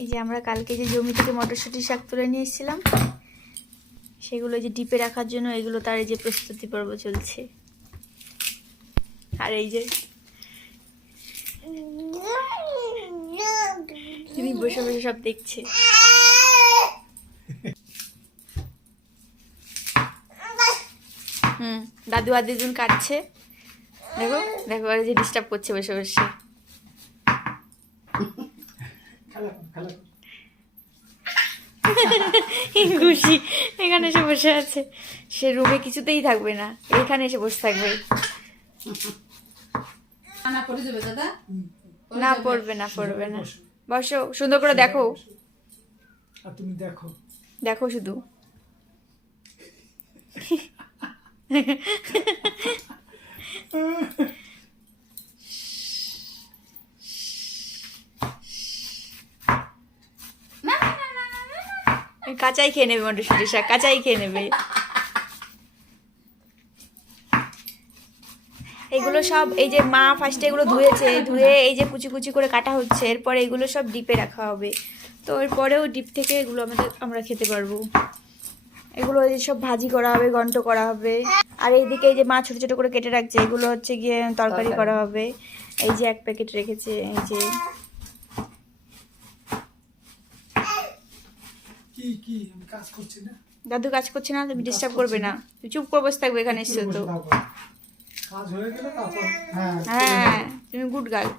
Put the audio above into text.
এই যে আমরা কালকে যে জমি থেকে মটরশুঁটি শাক তুলে নিয়ে এসেছিলাম, সেগুলো যে ডিপে রাখার জন্য এগুলো তার এই যে প্রস্তুতি পর্ব চলছে। আর এই যে তিনি বসে বসে সব দেখছে। দাদু আর দিদুন কাটছে, দেখো দেখো, আর যে ডিস্টার্ব করছে বসে বসে। খুশি এখানে এসে বসে আছে, সে রুমে কিছুতেই থাকবে না, এখানে এসে বসে থাকবে। না পড়বে না, পড়বে না। বসো, সুন্দর করে দেখো, তুমি দেখো দেখো শুধু। কাঁচাই খেয়ে নেবে মটরশুঁটি শাক, কাঁচাই খেয়ে নেবে। এগুলো সব এই যে মা ফার্স্টে এগুলো ধুয়েছে, ধুয়ে এই যে কুচি কুচি করে কাটা হচ্ছে, এরপরে এগুলো সব ডিপে রাখা হবে। তো এরপরেও ডিপ থেকে এগুলো আমরা খেতে পারবো। এগুলো এই সব ভাজি করা হবে, ঘন্ট করা হবে। আর এইদিকে এই যে মা ছোট ছোট করে কেটে রাখছে, এগুলো হচ্ছে গিয়ে তরকারি করা হবে। এই যে এক প্যাকেট রেখেছে, এই যে কাজ করছি না, দাদু কাজ করছে না, তুমি ডিস্টার্ব করবে না, তুমি চুপ করে বসে থাকবে এখানে এসছো তো। কাজ হয়ে গেলে তারপর হ্যাঁ তুমি গুড গার্ল।